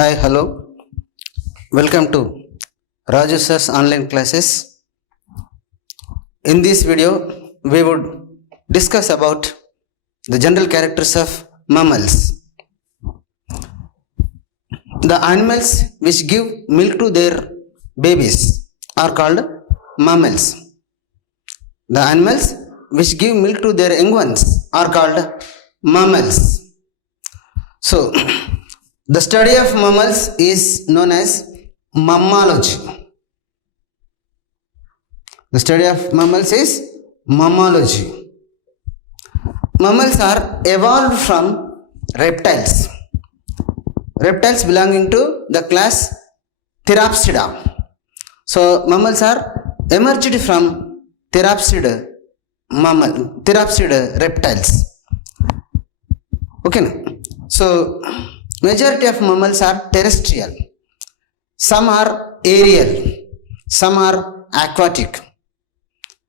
Hi, hello. Welcome to Raju sir's online classes. In this video, we would discuss about the general characters of mammals. The animals which give milk to their babies are called mammals. The animals which give milk to their young ones are called mammals. So, the study of mammals is known as mammalogy. The study of mammals is mammalogy. Mammals are evolved from reptiles. Reptiles belonging to the class Tspsc. So, mammals are emerged from Tspsc reptiles. Okay. So, majority of mammals are terrestrial. Some are aerial. Some are aquatic.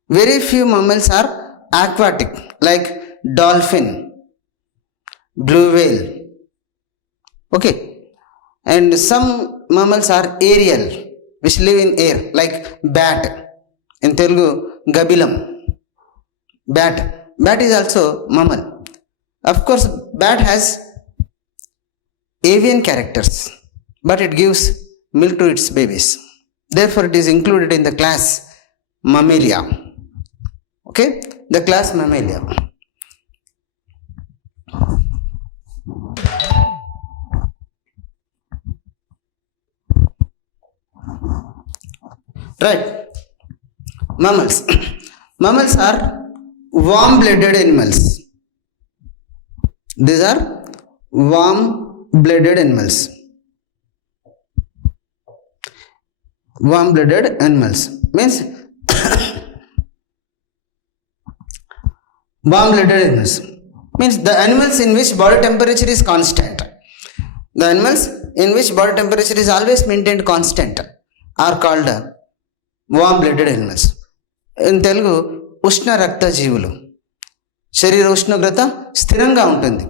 Very few mammals are aquatic, like dolphin, blue whale. Okay. And some mammals are aerial, which live in air, like bat. In Telugu, gabilam. Bat. Bat is also mammal. Of course, bat has avian characters, but it gives milk to its babies. Therefore, it is included in the class Mammalia. Okay, the class Mammalia. Right. Mammals. Mammals are warm-blooded animals. These are warm-blooded animals. Warm-blooded animals means warm-blooded animals means the animals in which body temperature is constant. The animals in which body temperature is always maintained constant are called warm-blooded animals. In Telugu, ఉష్ణ రక్త జీవులు. శరీర ఉష్ణోగ్రత స్థిరంగా ఉంటుంది.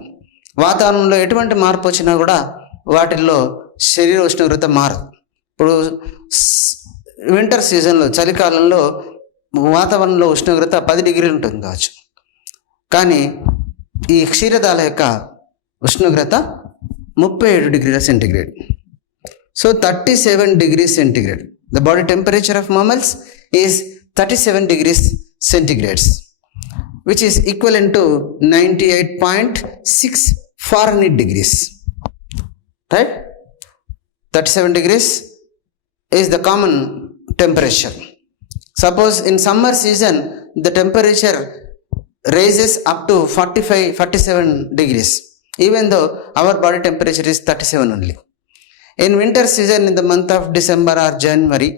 వాతావరణంలో ఎటువంటి మార్పు వచ్చినా కూడా వాటిల్లో శరీర ఉష్ణోగ్రత మారదు. ఇప్పుడు వింటర్ సీజన్లో, చలికాలంలో వాతావరణంలో ఉష్ణోగ్రత 10 డిగ్రీలు ఉంటుంది కావచ్చు, కానీ ఈ క్షీరదాల యొక్క ఉష్ణోగ్రత 37 డిగ్రీల centigrade. So 37 degrees centigrade. The body temperature of mammals is 37 degrees centigrades, which is equivalent to 98.6 Fahrenheit degrees. Right? 37 degrees is the common temperature. Suppose in summer season, the temperature raises up to 47 degrees, even though our body temperature is 37 only. In winter season, in the month of December or January,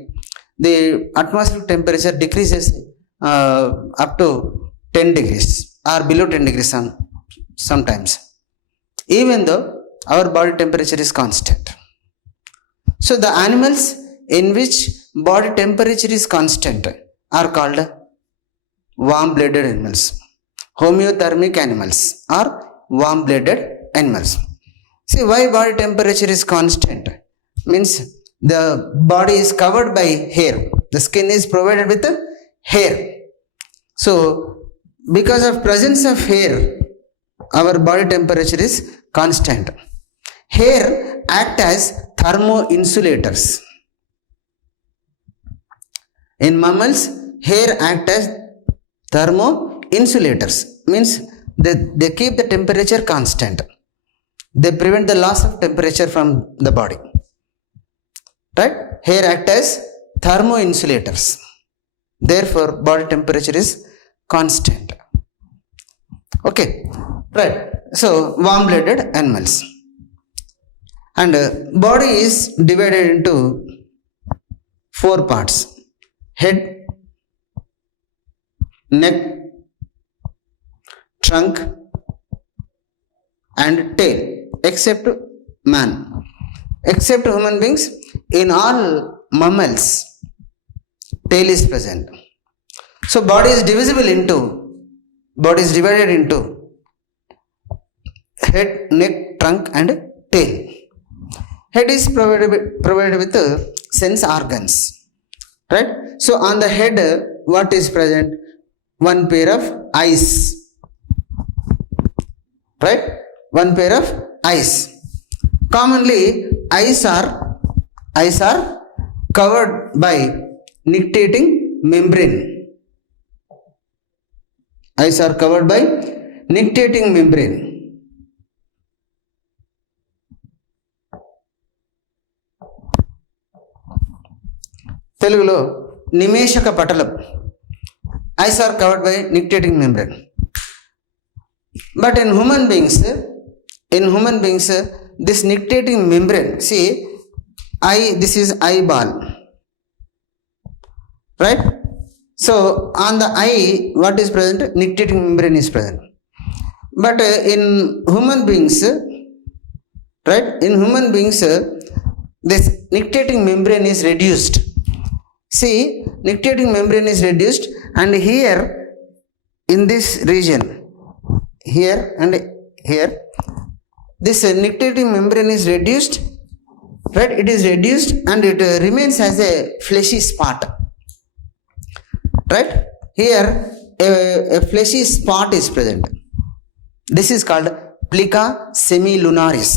the atmospheric temperature decreases up to 10 degrees or below 10 degrees sometimes, even though our body temperature is constant. So the animals in which body temperature is constant are called warm-blooded animals. Homeothermic animals are warm-blooded animals. See, why body temperature is constant? Means the body is covered by hair. The skin is provided with hair. So, because of presence of hair, our body temperature is constant. Hair act as thermoinsulators. In mammals, hair act as thermoinsulators. Means they keep the temperature constant. They prevent the loss of temperature from the body. Right? Hair act as thermoinsulators. Therefore, body temperature is constant. Okay. Right. So, warm-blooded animals. And body is divided into 4 parts. Head, neck, trunk, and tail, except man. Except human beings, in all mammals, tail is present. So body is divided into head, neck, trunk and tail. Head is provided with sense organs, right? So on the head, what is present? One pair of eyes, right? One pair of eyes. Commonly, eyes are covered by nictitating membrane. Eyes are covered by nictitating membrane. తెలుగులో నిమేషక పటలం. Eyes are covered by nictitating membrane. But in human beings, this nictitating membrane, see, this is eyeball, right? So on the eye, what is present? Nictitating membrane is present. But in human beings, right? In human beings, this nictitating membrane is reduced. See, nictitating membrane is reduced, and here in this region, here and here, this nictitating membrane is reduced, right? It is reduced and it remains as a fleshy spot, right? Here a fleshy spot is present. This is called plica semilunaris.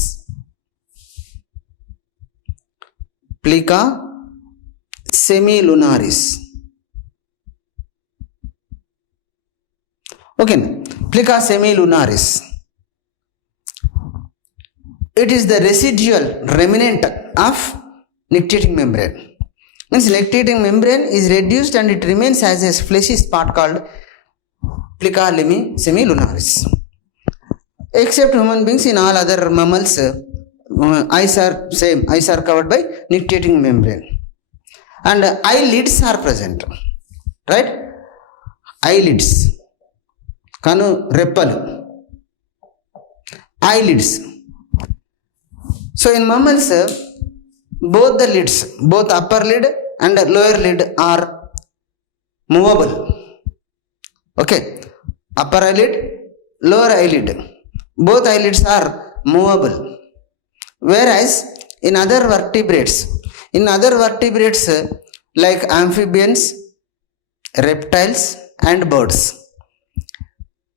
Plica semilunaris. Okay, plica semilunaris. It is the residual remnant of nictitating membrane. Means nictitating membrane is reduced and it remains as a fleshy spot called plica semilunaris. Except human beings, in all other mammals, eyes are same. Eyes are covered by nictitating membrane. And eyelids are present, right? Eyelids. Kanu reppalu. Eyelids. So in mammals, both the lids, both upper lid and lower lid are movable. Okay, upper eyelid, lower eyelid, both eyelids are movable. Whereas in other vertebrates like amphibians, reptiles and birds,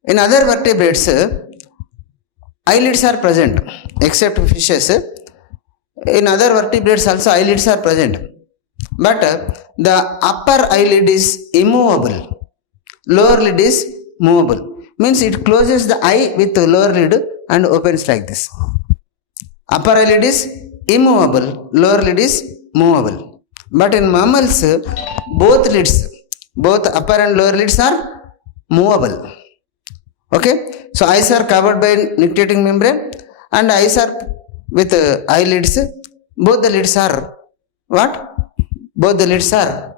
in other vertebrates, eyelids are present, except fishes. In other vertebrates also eyelids are present, but the upper eyelid is immovable, lower lid is movable. Means it closes the eye with the lower lid and opens like this. Upper eyelid is immovable, lower lid is movable. But in mammals, both lids, both upper and lower lids are movable. Okay, so eyes are covered by nictitating membrane and eyes are with eyelids. Both the lids are what? Both the lids are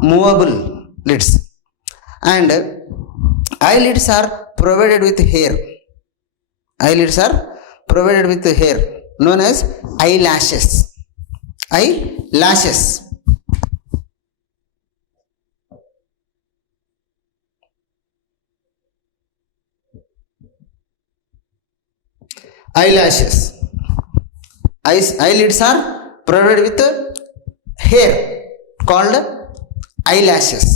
movable lids, and eyelids are provided with hair. Eyelids are provided with hair known as eyelashes. Eyelashes. Eyelashes. Eyelids are provided with hair called eyelashes.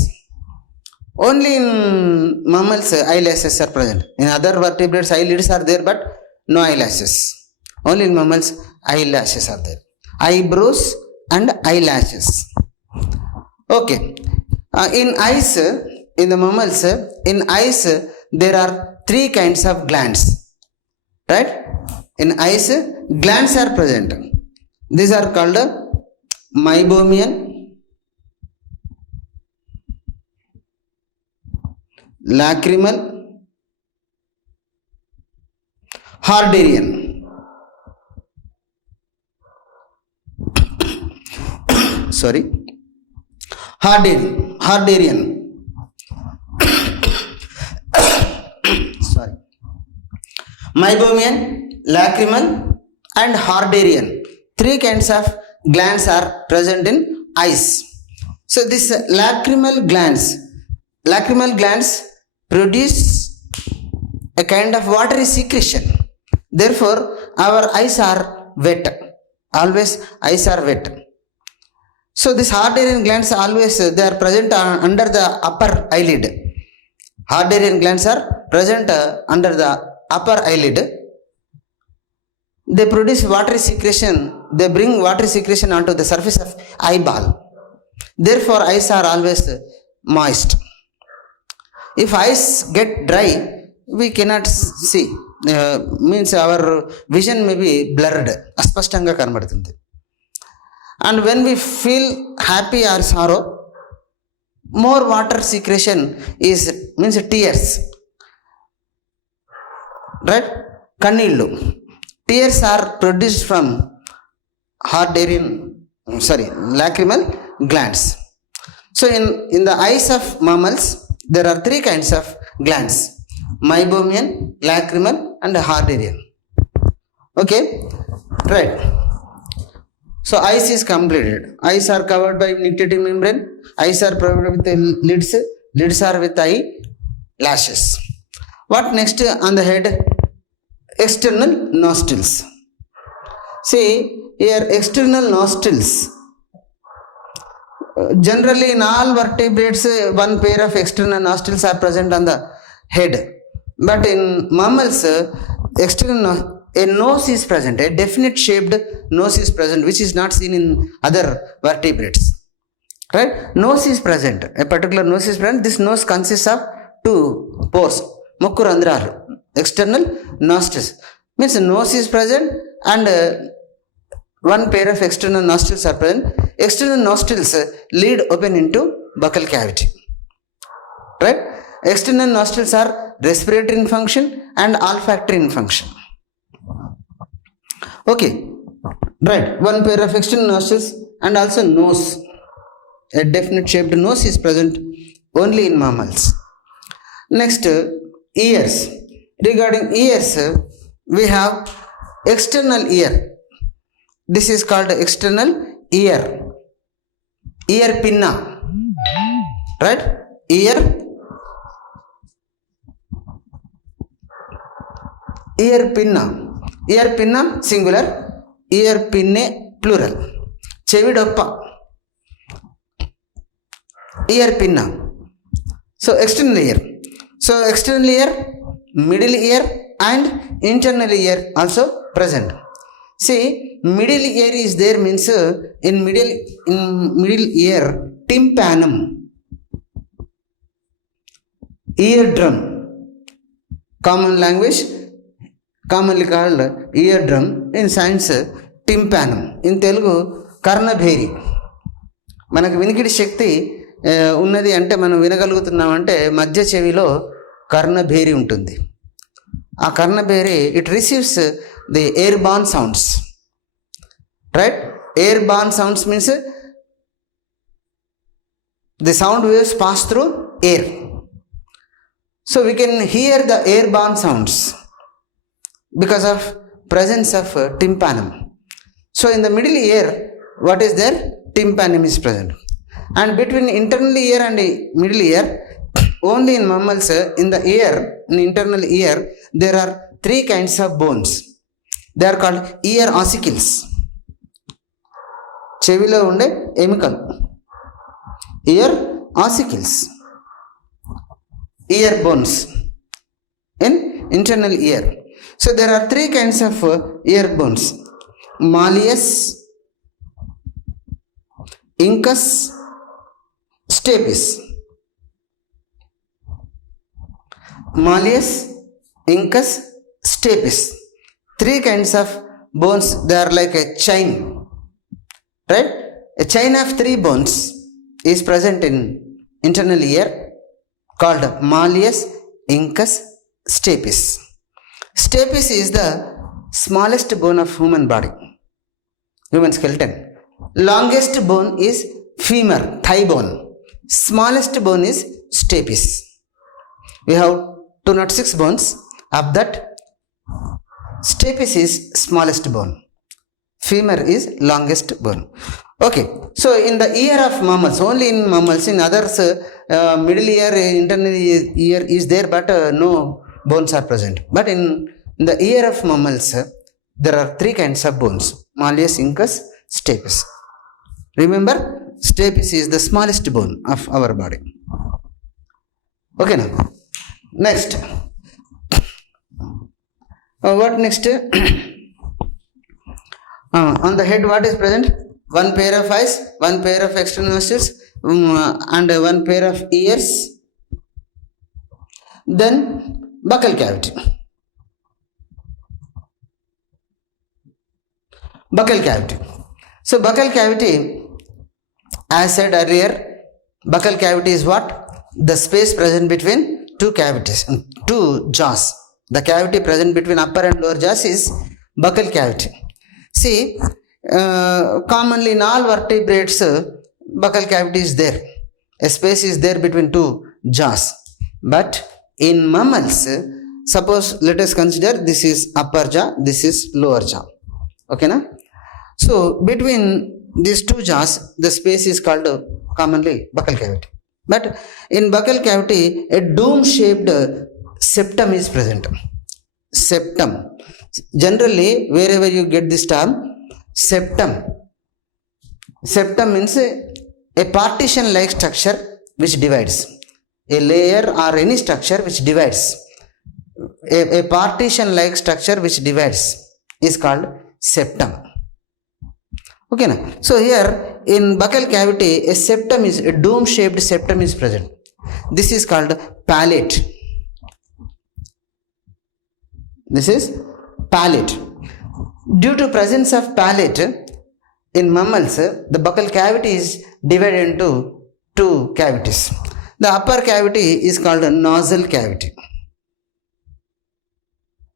Only in mammals eyelashes are present. In other vertebrates eyelids are there but no eyelashes. Only in mammals eyelashes are there. Eyebrows and eyelashes. Okay. In eyes, in the mammals, in eyes there are three kinds of glands. Right? In eyes, glands are present. These are called meibomian, lacrimal, Harderian. Sorry. Harderian. Sorry. Meibomian, lacrimal and Harderian. Three kinds of glands are present in eyes. So this lacrimal glands produce a kind of watery secretion. Therefore, our eyes are wet. always eyes are wet. So these Harderian glands always they are present under the upper eyelid. Harderian glands are present under the upper eyelid. They produce watery secretion. They bring watery secretion onto the surface of eyeball. Therefore, eyes are always moist. If eyes get dry, we cannot see. Means our vision may be blurred. Aspashtanga kanabadutundi. And when we feel happy or sorrow, more water secretion means tears. Right? Kannillu. Tears are produced from lacrimal glands. So in the eyes of mammals, there are three kinds of glands: meibomian, lacrimal, and Harderian. Okay, right. So eyes is completed. Eyes are covered by nictitating membrane. Eyes are provided with the lids. Lids are with eye lashes. What next on the head? External nostrils. See here, external nostrils. Generally in all vertebrates, one pair of external nostrils are present on the head. But in mammals, a nose is present. A definite shaped nose is present, which is not seen in other vertebrates. Right? Nose is present. A particular nose is present. This nose consists of two pores. Mukku randralu. External nostrils. Means nose is present and one pair of external nostrils are present. External nostrils lead open into buccal cavity. Right? External nostrils are respiratory in function and olfactory in function. Okay. Right. One pair of external nostrils and also nose. A definite shaped nose is present only in mammals. Next, ears. Regarding ears, we have external ear. This is called external ear. Ear pinna. Right? Ear pinna. Ear pinna singular. Ear pinne plural. Chevidoppa. Ear pinna. So external ear. So external ear, middle ear and internal ear also present. See, middle ear is there means in middle ear, tympanum, eardrum, common language, commonly called eardrum, in science tympanum, in Telugu karnabheri. మనకు వినికిడి శక్తి ఉన్నది అంటే మనం వినగలుగుతున్నామంటే మధ్య చెవిలో కర్ణభేరి ఉంటుంది. ఆ కర్ణభేరి it receives the airborne sounds. Right? Airborne sounds means the sound waves pass through air. So we can hear the airborne sounds because of presence of tympanum. So in the middle ear, what is there? Tympanum is present. And between internal ear and middle ear, only in mammals, in the ear, in internal ear, there are three kinds of bones. They are called ear ossicles. చెవిలో ఉండే ఎముకలు, ear ossicles, ear bones in internal ear. So there are three kinds of ear bones: malleus, incus, stapes. Malleus, incus, stapes. Three kinds of bones. They are like a chain. Right? A chain of three bones is present in internal ear called malleus, incus, stapes. Stapes is the smallest bone of human body, human skeleton. Longest bone is femur, thigh bone. Smallest bone is stapes. We have 206 bones. Of that, stapes is smallest bone. Femur is longest bone. Okay. So in the ear of mammals, only in mammals, in others, middle ear, internal ear is there, but no bones are present. But in the ear of mammals, there are three kinds of bones: Malleus, incus, stapes. Remember, stapes is the smallest bone of our body. Okay now. Next. What next? On the head, what is present? One pair of eyes, one pair of external nostrils, and one pair of ears. Then buccal cavity. Buccal cavity. So buccal cavity, as said earlier, buccal cavity is what? The space present between two cavities, two jaws. The cavity present between upper and lower jaws is buccal cavity. See, commonly in all vertebrates, buccal cavity is there. A space is there between two jaws. But in mammals, suppose let us consider this is upper jaw, this is lower jaw. Okay, na? So between these two jaws, the space is called commonly buccal cavity. But in buccal cavity, a dome-shaped septum is present. Septum. Generally, wherever you get this term, septum. Septum means a partition-like structure which divides. A layer or any structure which divides. A partition-like structure which divides is called septum. Okay, na? So here in buccal cavity, a septum is a dome-shaped septum is present. This is called palate. This is palate. Due to presence of palate in mammals, the buccal cavity is divided into two cavities. The upper cavity is called a nasal cavity.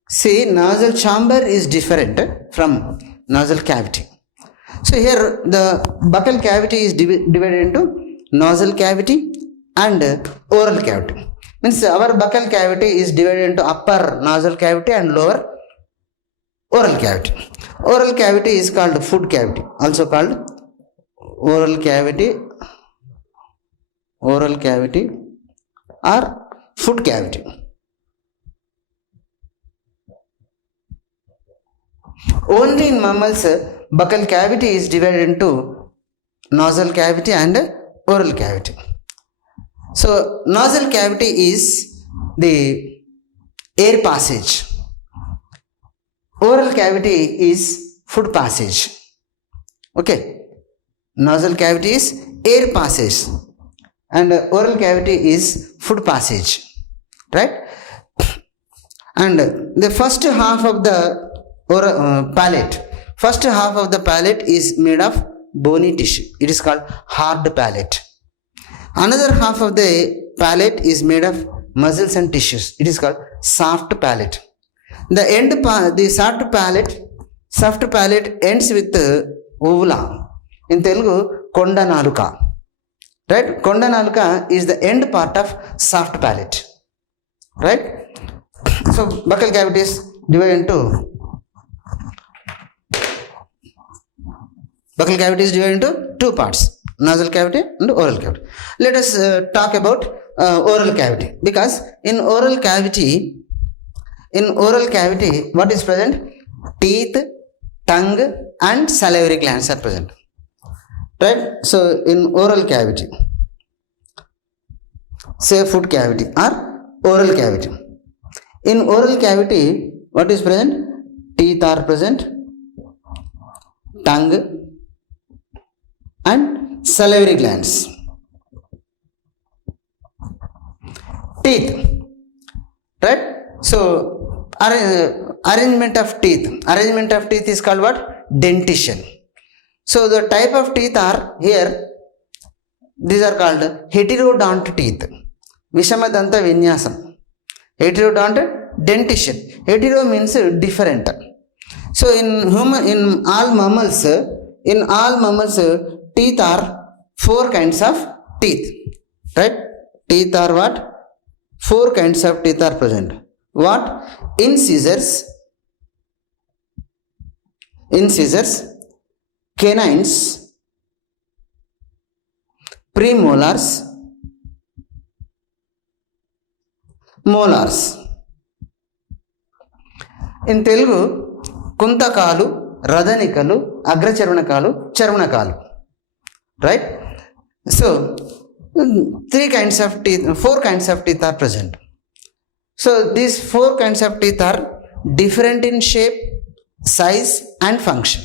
See, nasal chamber is different from nasal cavity. So here the buccal cavity is divided into nasal cavity and oral cavity. Means our buccal cavity is divided into upper nasal cavity and lower oral cavity. Oral cavity is called food cavity, also called oral cavity or food cavity. Only in mammals, buccal cavity is divided into nasal cavity and oral cavity. So nasal cavity is the air passage. Oral cavity is food passage. Okay. Nasal cavity is air passage and oral cavity is food passage. Right? And the first half of the palate. First half of the palate is made of bony tissue. It is called hard palate. Another half of the palate is made of muscles and tissues. It is called soft palate. The soft palate ends with uvula. In Telugu, konda naluka. Right? Konda naluka is the end part of soft palate. Right? So buccal cavity is divided into two parts, nasal cavity and oral cavity. Let us talk about oral cavity, because in oral cavity, what is present? Teeth, tongue and salivary glands are present. Right? So in oral cavity, say food cavity or oral cavity. In oral cavity, what is present? Teeth are present, tongue and salivary glands. Teeth. Right? So arrangement of teeth. Arrangement of teeth is called what? Dentition. So the type of teeth are here. These are called heterodont teeth. Vishamadanta vinyasam. Heterodont dentition. Hetero means different. So in all mammals, teeth are four kinds of teeth. Right? Teeth are what? Four kinds of teeth are present. What? Incisors, canines, premolars, molars. In Telugu, kuntakalu, రదనికలు, అగ్రచర్వణకాలు, చర్వణకాలు. Right? So 4 kinds of teeth are present. So these 4 kinds of teeth are different in shape, size and function.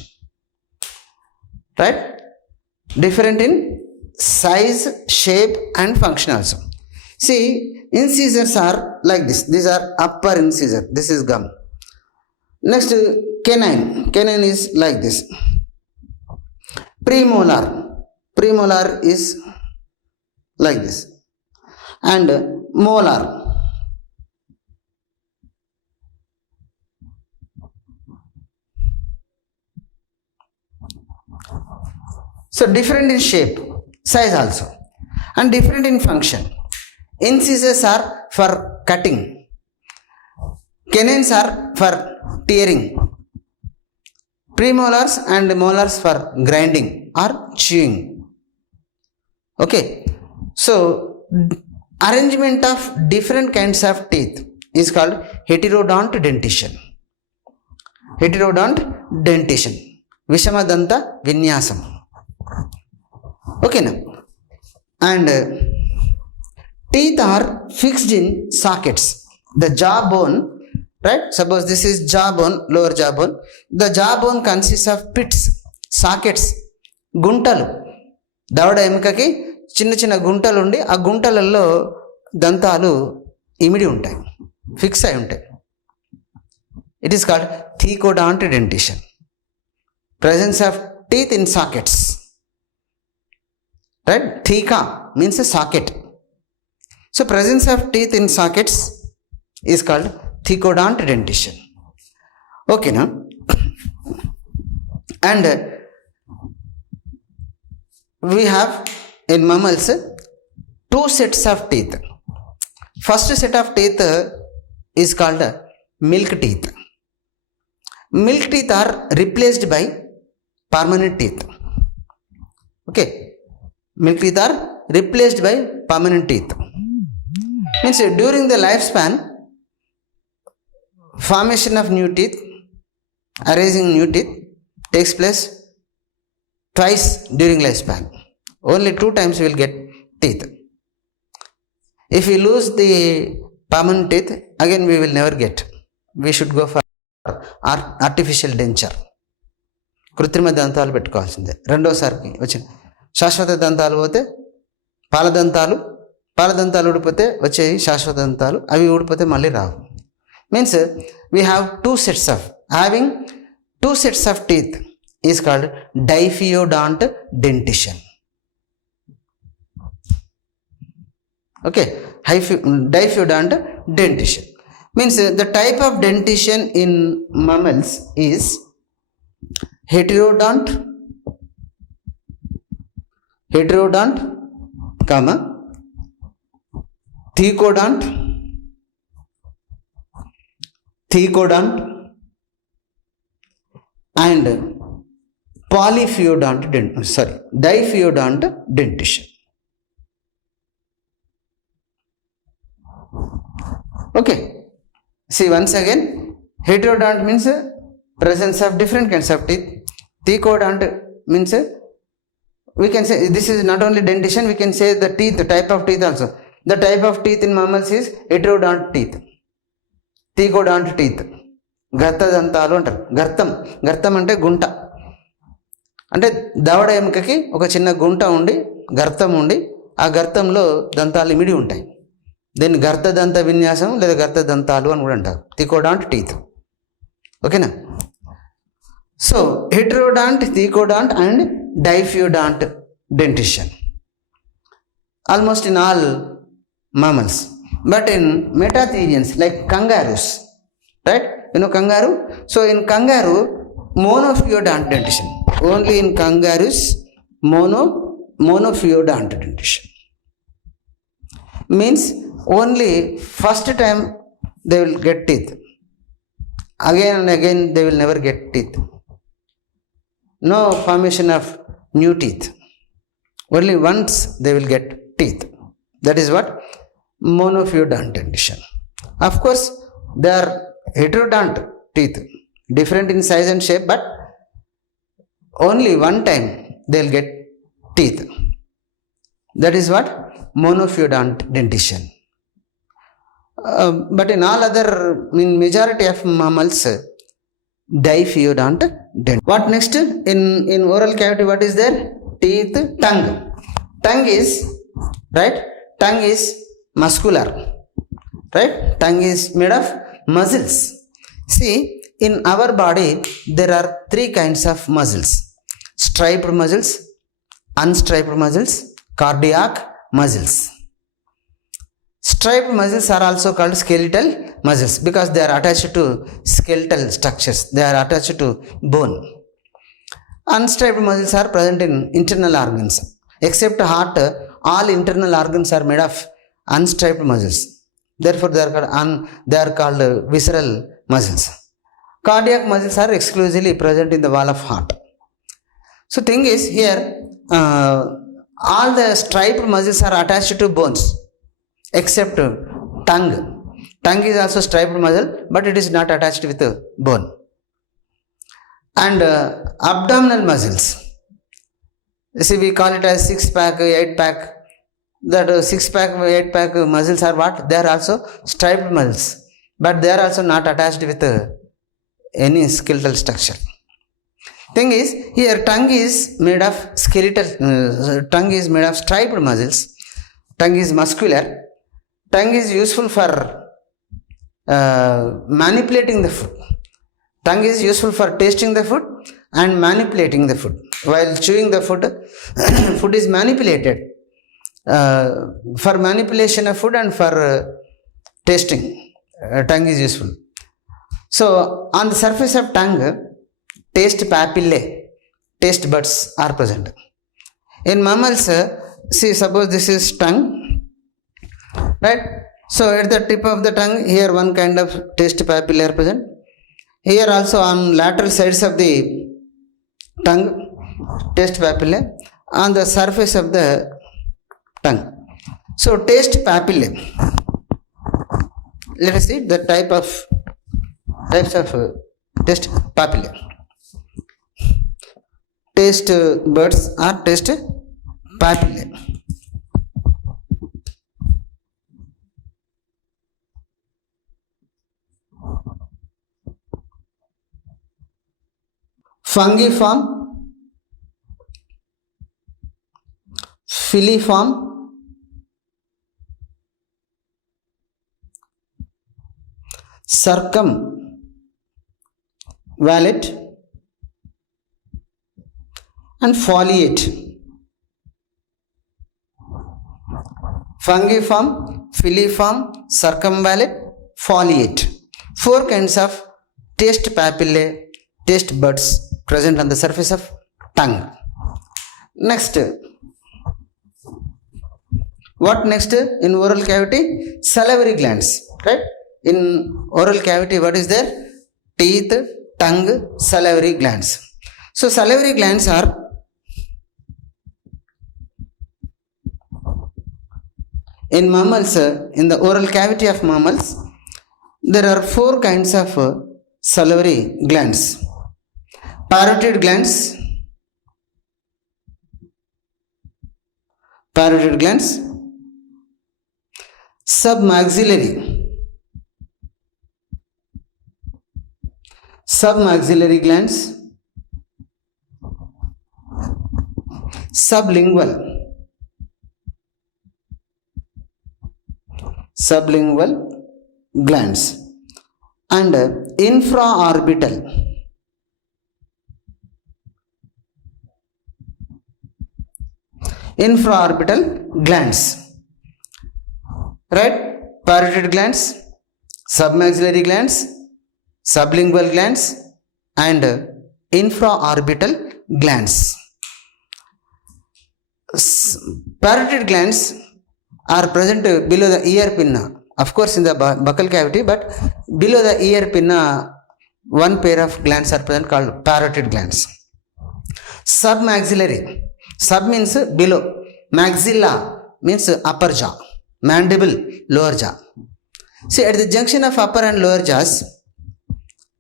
Right? Different in size, shape and function also. See, incisors are like this. These are upper incisor. This is gum. Next, canine. Canine is like this. Premolar. Premolar is like this. And molar. So different in shape, size also, and different in function. Incisors are for cutting. Canines are for tearing. Premolars and molars for grinding or chewing. Okay. So arrangement of different kinds of teeth is called heterodont dentition. Heterodont dentition. Vishamadanta vinyasam. Okay now. And teeth are fixed in sockets. The jawbone, right? Suppose this is jawbone, lower jawbone. The jawbone consists of pits, sockets, guntalu. దవడ ఎముకకి చిన్న చిన్న గుంటలు ఉండి ఆ గుంటలలో దంతాలు ఇమిడి ఉంటాయి, fix అయి ఉంటాయి. It is called thecodont dentition. Presence of teeth in sockets. Right? Theca means socket. So presence of teeth in sockets is called thecodont dentition. ఓకేనా? And we have in mammals 2 sets of teeth. First set of teeth is called milk teeth. Milk teeth are replaced by permanent teeth. Okay, milk teeth are replaced by permanent teeth. Means during the lifespan, formation of new teeth, arising new teeth takes place twice during lifespan. Only 2 times we will get teeth. If we lose the permanent teeth, again we will never get. We should go for artificial denture. కృత్రిమ దంతాలు పెట్టుకోవాల్సిందే. రెండోసారికి వచ్చిన శాశ్వత దంతాలు పోతే పాలదంతాలు ఊడిపోతే వచ్చేవి శాశ్వత దంతాలు, అవి ఊడిపోతే మళ్ళీ రావు. Means we have 2 sets of having 2 sets of teeth is called diphyodont dentition. Okay, diphyodont dentition means the type of dentition in mammals is heterodont, comma thecodont, and diphyodont dentition. Okay, see once again, heterodont means presence of different kinds of teeth. Thecodont means we can say this is not only dentition, we can say the teeth, the type of teeth also. The type of teeth in mammals is heterodont teeth, thecodont teeth. గర్త దంతాలు అంటారు. గర్తం అంటే గుంట, అంటే దవడ ఎముకకి ఒక చిన్న గుంట ఉండి గర్తం ఉండి ఆ గర్తంలో దంతాలు ఇమిడి ఉంటాయి. దీన్ని గర్త దంత విన్యాసం లేదా గర్త దంతాలు అని కూడా అంటారు. Thecodont teeth. ఓకేనా? So heterodont, thecodont and diphyodont dentition almost in all mammals, but in metatherians like kangaroos, right? You know kangaroo? So in kangaroo, monophyodont dentition. Only in kangaroos, monophyodont dentition. Means only first time they will get teeth. Again and again they will never get teeth. No formation of new teeth. Only once they will get teeth. That is what monophyodont dentition. Of course, they are heterodont teeth, different in size and shape, but only one time they will get teeth. That is what? Monophyodont dentition. But in all other, in majority of mammals, diphyodont dentition. What next? In oral cavity, what is there? Teeth, tongue. Tongue is, right? Tongue is muscular, right? Tongue is made of muscles. See, in our body, there are three kinds of muscles: striped muscles, unstriped muscles, cardiac muscles. Striped muscles are also called skeletal muscles because they are attached to skeletal structures. They are attached to bone. Unstriped muscles are present in internal organs. Except heart, all internal organs are made of unstriped muscles. Therefore, they are called visceral muscles. Cardiac muscles are exclusively present in the wall of heart. So, thing is here, all the striped muscles are attached to bones, except tongue. Tongue is also striped muscle, but it is not attached with bone. And abdominal muscles. You see, we call it as 6-pack, 8-pack. That 6-pack, 8-pack muscles are what? They are also striped muscles, but they are also not attached with any skeletal structure. Thing is, here tongue is made of skeletal, tongue is made of striped muscles. Tongue is muscular. Tongue is useful for manipulating the food. Tongue is useful for tasting the food and manipulating the food. While chewing the food, food is manipulated for manipulation of food and for tasting. Tongue is useful. So, on the surface of tongue, taste papillae, taste buds are present. In mammals, see, suppose this is tongue, right? So, at the tip of the tongue, here one kind of taste papillae are present. Here also on lateral sides of the tongue, taste papillae, on the surface of the tongue. So, taste papillae. Let us see the types of taste papillae. Taste buds or taste papillae. Fungiform, filiform, circumvallate and foliate. Fungiform, filiform, circumvallate, foliate. 4 kinds of taste papillae, taste buds present on the surface of tongue. Next, what next in oral cavity? Salivary glands, right? In oral cavity, what is there? Teeth, tongue, salivary glands. So, salivary glands are in mammals, in the oral cavity of mammals, there are 4 kinds of salivary glands. Parotid glands, submaxillary glands, sublingual glands, and infraorbital glands, right? Parotid glands, submaxillary glands, sublingual glands, and infraorbital glands. Parotid glands are present below the ear pinna, of course in the buccal cavity, but below the ear pinna, one pair of glands are present called parotid glands. Submaxillary. Sub means below. Maxilla means upper jaw. Mandible, lower jaw. See, at the junction of upper and lower jaws,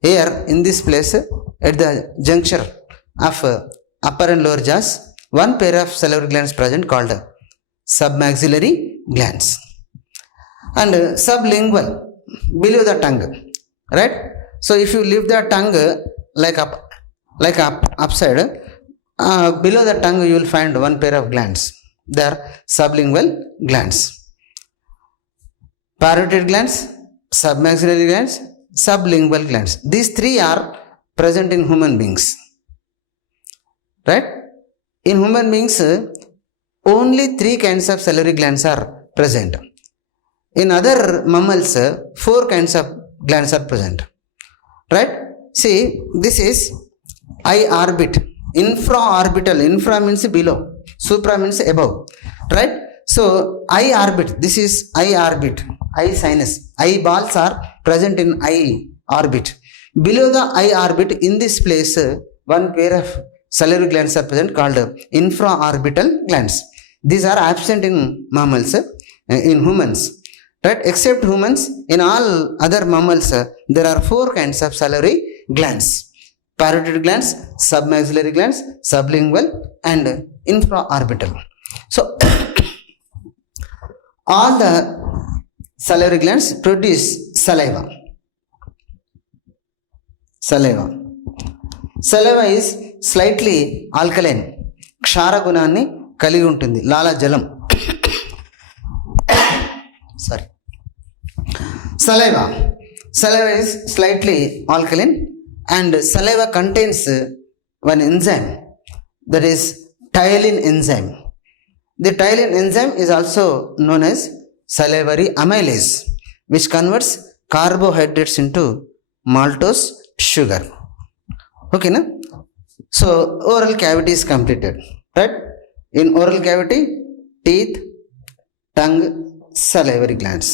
here in this place, at the juncture of upper and lower jaws, one pair of salivary glands present called submaxillary glands, and sublingual below the tongue, right? So if you lift the tongue like upside, below the tongue you will find one pair of glands. They are sublingual glands. Parotid glands, submaxillary glands, sublingual glands. These three are present in human beings, right? In human beings, only three kinds of salivary glands are present. In other mammals, four kinds of glands are present, right? See, this is eye orbit, infraorbital. Infra means below, supra means above, right? So eye orbit, this is eye orbit, eye sinus, eye balls are present in eye orbit. Below the eye orbit, in this place, one pair of salivary glands are present called infraorbital glands. These are absent in mammals, in humans, right? Except humans, in all other mammals, there are four kinds of salivary glands: parotid glands, submaxillary glands, sublingual, and infraorbital. So all the salivary glands produce saliva. Saliva is slightly alkaline, క్షార గుణాన్ని కలిగి ఉంటుంది, లాలాజలం. Sorry. Saliva is slightly alkaline, and saliva contains one enzyme, that is ptyalin enzyme. The ptyalin enzyme is also known as salivary amylase, which converts carbohydrates into maltose sugar. Okay, na? So oral cavity is completed, right? In oral cavity, teeth, tongue, salivary glands.